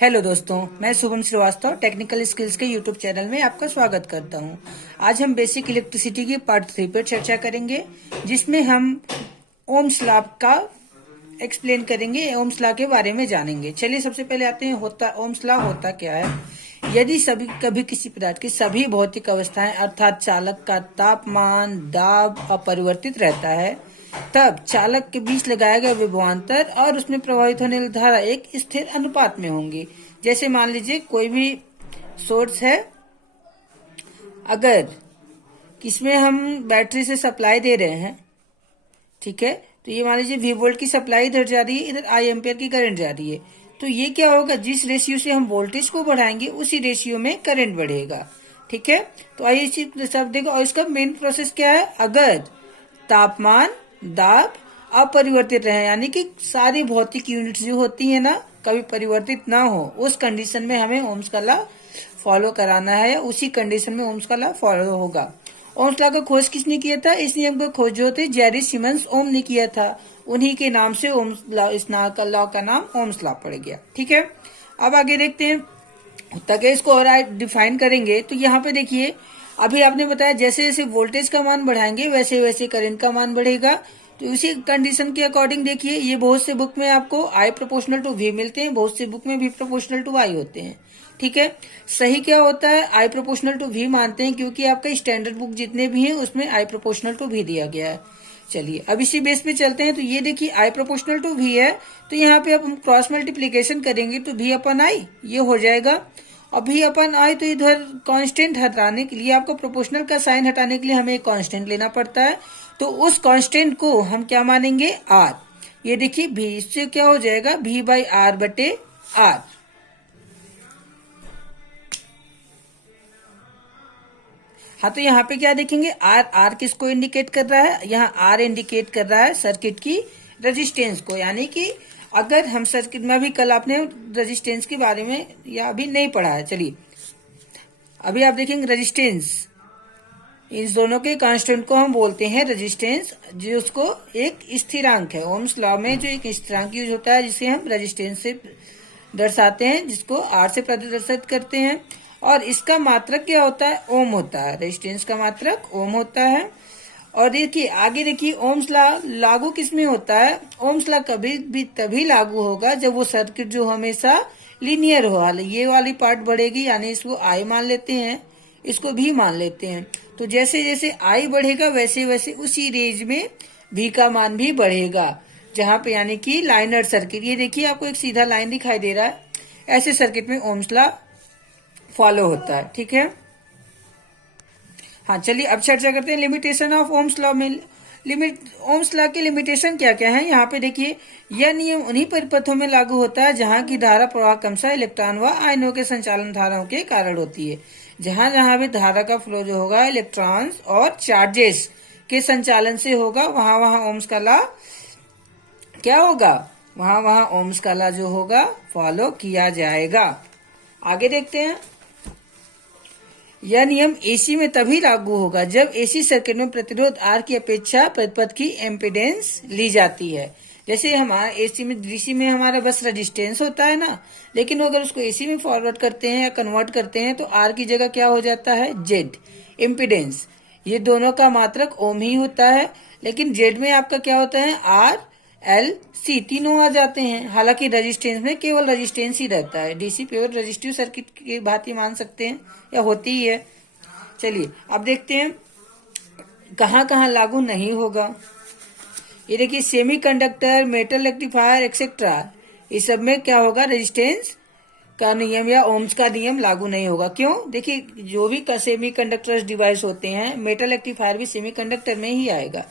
Hello दोस्तों, मैं Shubham Srivastava technical skills के यूट्यूब चैनल में आपका स्वागत करता हूं। आज हम बेसिक इलेक्ट्रिसिटी की पार्ट 3 पर चर्चा करेंगे, जिसमें हम ओम्स लॉ का एक्सप्लेन करेंगे, ओम्स लॉ के बारे में जानेंगे। चलिए सबसे पहले आते हैं ओम्स लॉ होता क्या है। यदि कभी किसी पदार्थ की सभी भौतिक अवस्थाएं अर्थात चालक का तापमान, दाब अपरिवर्तित रहता है, तब चालक के बीच लगाया गया विभवांतर और उसमें प्रवाहित होने वाली धारा एक स्थिर अनुपात में होंगी। जैसे मान लीजिए कोई भी सोर्स है, अगर किसमें हम बैटरी से सप्लाई दे रहे हैं, ठीक है, तो ये मान लीजिए वी वोल्ट की सप्लाई इधर जा रही है, इधर आई एम्पियर की करंट जा रही है। तो ये क्या होगा, जिस रेशियो से हम वोल्टेज को बढ़ाएंगे उसी रेशियो में करंट बढ़ेगा। ठीक है, तो आइए इसी सब देखो। और इसका मेन प्रोसेस क्या है, अगर तापमान, दाब अपरिवर्तित रहे, यानी कि सारी भौतिक यूनिट्स जो होती है ना, कभी परिवर्तित ना हो, उस कंडीशन में हमें ओम्स का लॉ फॉलो कराना है, या उसी कंडीशन में ओम्स का लॉ फॉलो होगा। ओम्स लॉ का खोज किसने किया था? इस नियम का खोज जो थे जेरी सिमन्स ओम ने किया था। उन्हीं के नाम से ओम्स लॉ, इस लॉ का नाम ओम्स लॉ पड़ गया। ठीक है, अब आगे देखते हैं। तक इसको और डिफाइन करेंगे तो यहाँ पे देखिए, अभी आपने बताया जैसे जैसे वोल्टेज का मान बढ़ाएंगे वैसे वैसे करंट का मान बढ़ेगा। तो इसी कंडीशन के अकॉर्डिंग देखिए, ये बहुत से बुक में आपको आई प्रोपोर्शनल टू वी मिलते हैं, बहुत से बुक में वी प्रोपोर्शनल टू आई होते हैं। ठीक है, सही क्या होता है, आई प्रोपोर्शनल टू वी मानते हैं, क्योंकि आपका स्टैंडर्ड बुक जितने भी हैं उसमें आई प्रोपोर्शनल टू वी दिया गया है। चलिए अब इसी बेस पे चलते हैं। तो ये देखिए आई प्रोपोर्शनल टू वी है, तो यहाँ पे अब हम क्रॉस मल्टीप्लीकेशन करेंगे तो वी अपन आई ये हो जाएगा। अब भी अपन आई तो इधर कांस्टेंट हटाने के लिए, आपको प्रोपोर्शनल का साइन हटाने के लिए हमें एक कांस्टेंट लेना पड़ता है। तो उस कांस्टेंट को हम क्या मानेंगे, आर। ये देखिए भी, इससे क्या हो जाएगा, भी बाई आर बटे आर। हाँ, तो यहाँ पे क्या देखेंगे, आर। आर किसको इंडिकेट कर रहा है, यहाँ आर इंडिकेट कर रहा है सर्किट की रेजिस्टेंस को। यानी कि अगर हम सर्किट में, अभी कल आपने रेजिस्टेंस के बारे में या अभी नहीं पढ़ा है, चलिए अभी आप देखेंगे रेजिस्टेंस, इन दोनों के कांस्टेंट को हम बोलते हैं रेजिस्टेंस, जो उसको एक स्थिरांक है। ओम्स लॉ में जो एक स्थिरांक यूज होता है, जिसे हम रेजिस्टेंस से दर्शाते हैं, जिसको आर से प्रदर्शित करते हैं। और इसका मात्रक क्या होता है, ओम होता है। रेजिस्टेंस का मात्रक ओम होता है। और देखिए आगे देखिए, ओम्स लॉ लागू किसमें होता है, ओम्स लॉ कभी भी तभी लागू होगा जब वो सर्किट जो हमेशा लीनियर हो। ये वाली पार्ट बढ़ेगी, यानी इसको आई मान लेते हैं, इसको भी मान लेते हैं। तो जैसे जैसे आई बढ़ेगा वैसे वैसे उसी रेंज में भी का मान भी बढ़ेगा, जहां पे यानी कि लाइनर सर्किट, ये देखिए आपको एक सीधा लाइन दिखाई दे रहा है, ऐसे सर्किट में ओम्स लॉ फॉलो होता है। ठीक है, हाँ चलिए अब चर्चा करते हैं लिमिटेशन ऑफ ओम्स लॉ में। ओम्स लॉ के लिमिटेशन क्या क्या है, यहाँ पे देखिए, यह नियम उन्हीं परिपथों में लागू होता है जहां की धारा प्रवाह क्रमशः इलेक्ट्रॉन व आयनों के संचालन धाराओं के कारण होती है। जहां जहां भी धारा का फ्लो जो होगा इलेक्ट्रॉन्स और चार्जेस के संचालन से होगा, वहां वहां ओम्स का लॉ क्या होगा, वहां वहां ओम्स का लॉ जो होगा फॉलो किया जाएगा। आगे देखते हैं। यह नियम एसी में तभी लागू होगा जब एसी सर्किट में प्रतिरोध आर की अपेक्षा प्रतिपथ की एम्पीडेंस ली जाती है। जैसे हमारा एसी में, डीसी में हमारा बस रेजिस्टेंस होता है ना, लेकिन अगर उसको एसी में फॉरवर्ड करते हैं या कन्वर्ट करते हैं तो आर की जगह क्या हो जाता है, जेड, इम्पीडेंस। ये दोनों का मात्रक ओम ही होता है, लेकिन जेड में आपका क्या होता है, आर, एल, सी तीनों आ जाते हैं। हालांकि रेजिस्टेंस में केवल रेजिस्टेंस ही रहता है। डीसी प्योर रेजिस्टिव सर्किट की भांति मान सकते हैं, या होती ही है। चलिए अब देखते हैं कहाँ कहाँ लागू नहीं होगा। ये देखिए सेमीकंडक्टर, मेटल रेक्टिफायर एक्सेट्रा, इस सब में क्या होगा, रेजिस्टेंस का नियम या ओम्स का नियम लागू नहीं होगा। क्यों, देखिए जो भी सेमीकंडक्टर डिवाइस होते हैं, मेटल रेक्टिफायर भी सेमीकंडक्टर में ही आएगा।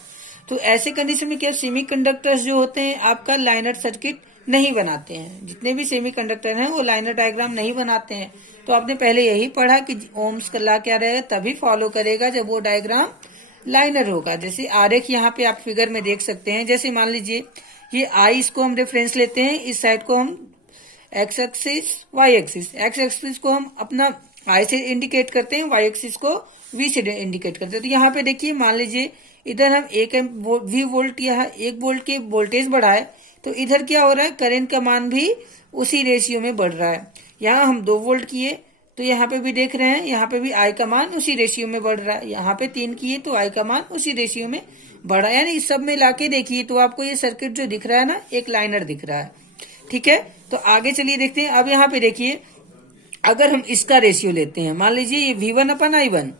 तो ऐसे कंडीशन में क्या, सेमीकंडक्टर्स जो होते हैं आपका लाइनर सर्किट नहीं बनाते हैं। जितने भी सेमीकंडक्टर हैं वो लाइनर डायग्राम नहीं बनाते हैं। तो आपने पहले यही पढ़ा कि ओम्स का लॉ क्या रहेगा, तभी फॉलो करेगा जब वो डायग्राम लाइनर होगा। जैसे आरेख यहाँ पे आप फिगर में देख सकते हैं। जैसे मान लीजिए ये आई, इसको हम रेफरेंस लेते हैं, इस साइड को हम X axis, Y axis. X axis को हम अपना आई से इंडिकेट करते हैं, वाई एक्सिस को वी से इंडिकेट करते हैं। तो यहाँ पे देखिए मान लीजिए इधर हम एक वी वोल्ट या 1 वोल्ट के वोल्टेज बढ़ाए, तो इधर क्या हो रहा है, करंट का मान भी उसी रेशियो में बढ़ रहा है। यहाँ हम 2 वोल्ट किए तो यहाँ पे भी देख रहे हैं, यहाँ पे भी आई का मान उसी रेशियो में बढ़ रहा है। यहाँ पे 3 किए तो आई का मान उसी रेशियो में बढ़ा, यानी इस सब में लाके देखिए तो आपको ये सर्किट जो दिख रहा है ना, एक लाइनर दिख रहा है। ठीक है, तो आगे चलिए देखते हैं। अब यहाँ पे देखिए, अगर हम इसका रेशियो लेते हैं, मान लीजिए ये V1 अपन I1,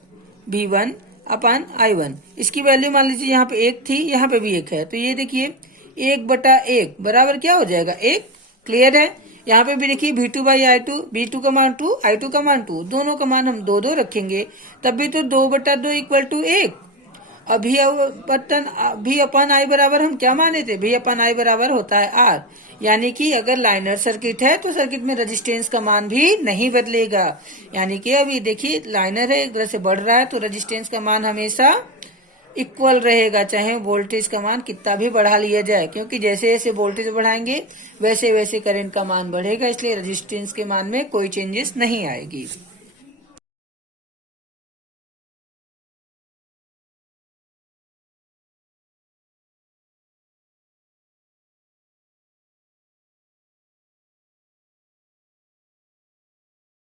V1 अपन I1, इसकी वैल्यू मान लीजिए यहाँ पे 1 थी, यहाँ पे भी 1 है, तो ये देखिए 1/1 बराबर क्या हो जाएगा, 1। क्लियर है। यहाँ पे भी देखिए V2/I2, V2 का मान 2, I2 का मान 2, दोनों का मान हम 2 रखेंगे, तब भी तो 2/2 = 1। अभी V अपन I बराबर हम क्या माने थे, V अपन I बराबर होता है R, यानी कि अगर लाइनर सर्किट है तो सर्किट में रेजिस्टेंस का मान भी नहीं बदलेगा। यानी कि अभी देखिए लाइनर है, एक तरह से बढ़ रहा है तो रेजिस्टेंस का मान हमेशा इक्वल रहेगा, चाहे वोल्टेज का मान कितना भी बढ़ा लिया जाए, क्योंकि जैसे जैसे वोल्टेज बढ़ाएंगे वैसे वैसे करंट का मान बढ़ेगा, इसलिए रेजिस्टेंस के मान में कोई चेंजेस नहीं आएगी।